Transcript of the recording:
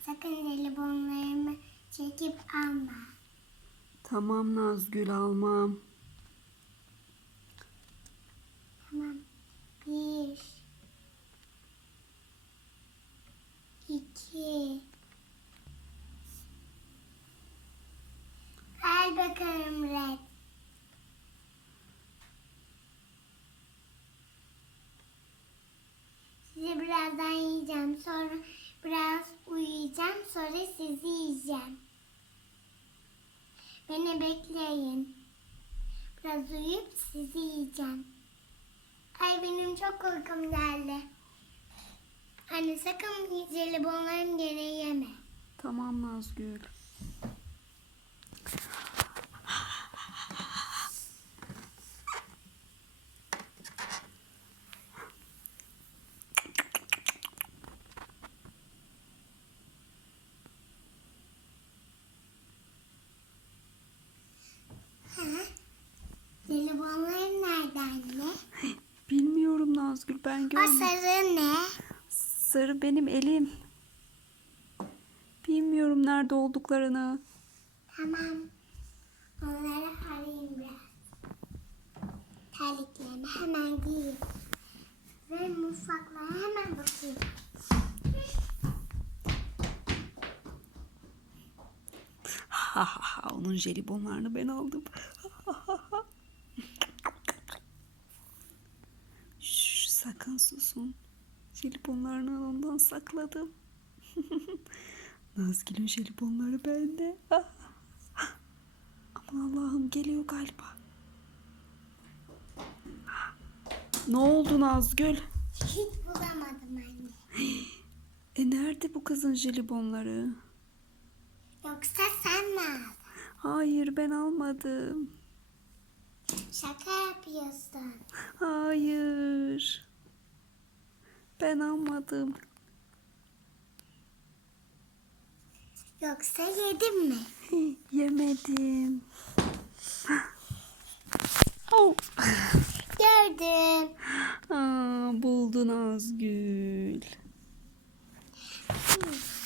Sakın jelibonlarımı çekip alma. Tamam Nazgül almam. Tamam. Bir. İki. Al bakalım Red. Sizi birazdan yiyeceğim. Sonra biraz uyuyacağım. Sonra sizi yiyeceğim. Beni bekleyin. Biraz uyuyup sizi yiyeceğim. Ay benim çok uykum geldi. Anne sakın jelibonların gene yeme. Tamam Nazgül. Jelibonların nerede anne? Nazgül ben O görmedim. sarı ne? Sarı benim elim. Bilmiyorum nerede olduklarını. Tamam. Onları arayayım biraz. Terliklerimi hemen giyeyim. Ve mutfaklara hemen bakayım. Ha ha ha onun jelibonlarını ben aldım. Sakın susun. Jelibonlarını ondan sakladım. Nazgül'ün jelibonları bende. Aman Allah'ım geliyor galiba. Ne oldu Nazgül? Hiç bulamadım anne. E nerede bu kızın jelibonları? Yoksa sen mi aldın? Hayır ben almadım. Şaka yapıyorsun. Hayır. Ben almadım. Yoksa yedin mi? Yemedim. oh. Gördüm. Aa, buldun Azgül. Hmm.